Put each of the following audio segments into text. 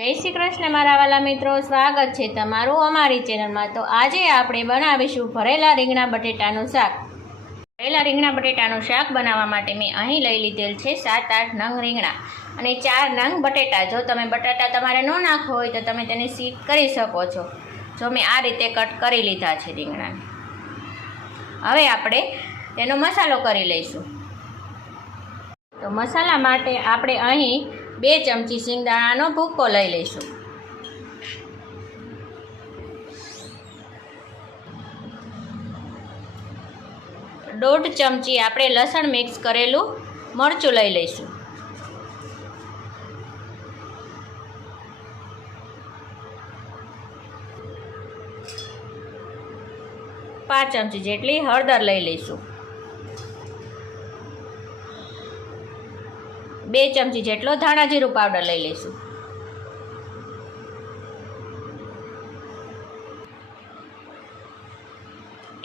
जय श्री कृष्ण मारा वाला मित्रों, स्वागत है तमारू अमारी चेनल में। तो आज आपणे बनावीशुं भरेला રીંગણા बटेटानुं शाक। भरेला રીંગણા बटेटानुं शाक बनावा माटे मैं अहीं लई लीधेल छे 7-8 नंग રીંગણા अने 4 नंग बटेटा। जो तमे बटाटा तमारे न नाखवा होय तो तमे तेने स्कीप करी शको छो। जो मैं आ रीते कट करी लीधा छे રીંગણાने। हवे आपणे तेनो मसालो करी लईशुं। तो मसाला माटे आपणे अहीं 2 चमची सिंगदाणानो भूको लई लईशुं। 1.5 चमची आपणे लसण मिक्स करेलू मरचुं लई लईशुं। 5 चमची जेटली हळदर लई लईशुं। 2 चमची जेटलो धाणा जीरु पाउडर लई लईशुं।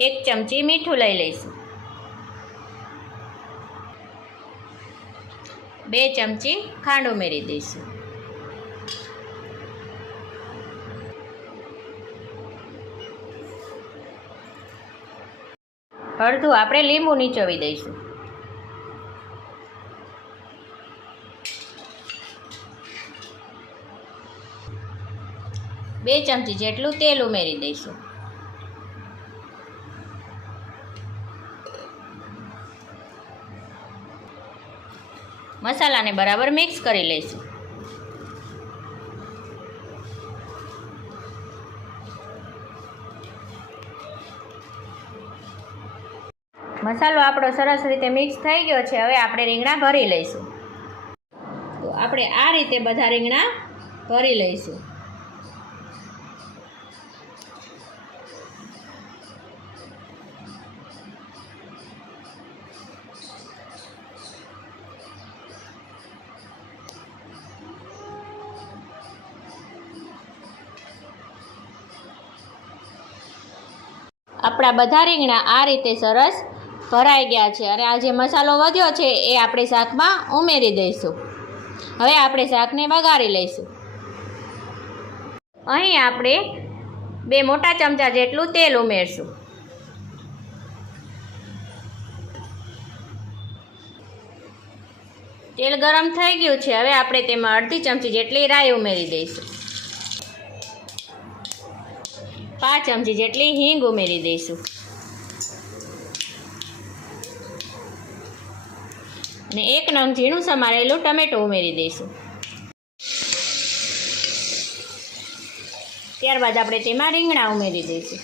1 चमची मीठुं लई लईशुं। 2 चमची खांड उमेरी दईशुं। अडधुं आपणे લીંબુ નીચોવી દઈશું। બે ચમચી જેટલું તેલ ઉમેરી દઈશું। મસાલાને બરાબર મિક્સ કરી લઈશું। મસાલો આપણો સરસ રીતે મિક્સ થઈ ગયો છે। હવે આપણે રીંગણા ભરી લઈશું। તો આપણે આ રીતે બધા રીંગણા ભરી લઈશું। આપણા બધા રીંગણા આ રીતે સરસ ભરાઈ ગયા છે અને આ જે મસાલો વધ્યો છે એ આપણે શાકમાં ઉમેરી દઈશું। હવે આપણે શાકને વઘારી લઈશું। અહીં આપણે 2 મોટા ચમચા જેટલું તેલ ઉમેરશું। તેલ ગરમ થઈ ગયું છે। હવે આપણે તેમાં અડધી ચમચી જેટલી રાઈ ઉમેરી દઈશું। 5 ચમચી જેટલી હિંગ ઉમેરી દઈશું અને 1 નંગ ઝીણું સમારેલું ટમેટું ઉમેરી દઈશું। ત્યારબાદ આપણે તેમાં રીંગણા ઉમેરી દઈશું।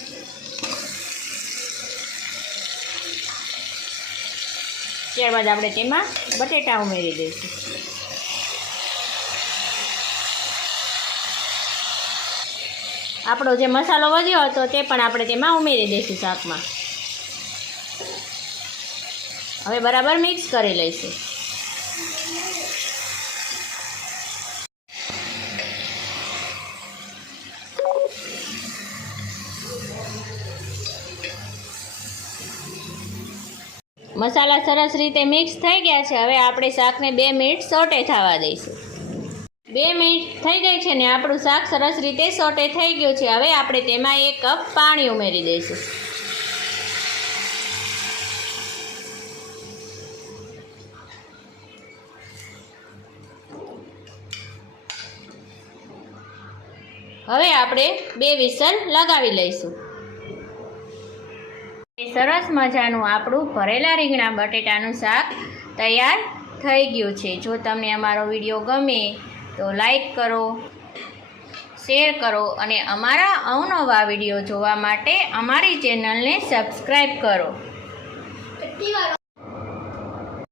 ત્યારબાદ આપણે તેમાં બટેટા ઉમેરી દઈશું। આપણો જે મસાલો વધ્યો હતો તે પણ આપણે તેમાં ઉમેરી દઈશું શાકમાં। હવે બરાબર મિક્સ કરી લઈશું। મસાલા સરસ રીતે મિક્સ થઈ ગયા છે। હવે આપણે શાકને 2 મિનિટ સોટે થવા દઈશું। 2 મિનિટ થઈ ગઈ છે ને આપણું શાક સરસ રીતે સોટે થઈ ગયું છે। હવે આપણે તેમાં 1 કપ પાણી ઉમેરી દઈશું। હવે આપણે 2 વિસલ લગાવી લઈશું। સરસ મજાનું આપણું ભરેલા રીંગણા બટેટાનું શાક તૈયાર થઈ ગયું છે। જો તમને અમારો વિડીયો ગમે તો લાઈક કરો, શેર કરો અને અમારા અવનવા વિડીયો જોવા માટે અમારી ચેનલને સબસ્ક્રાઈબ કરો।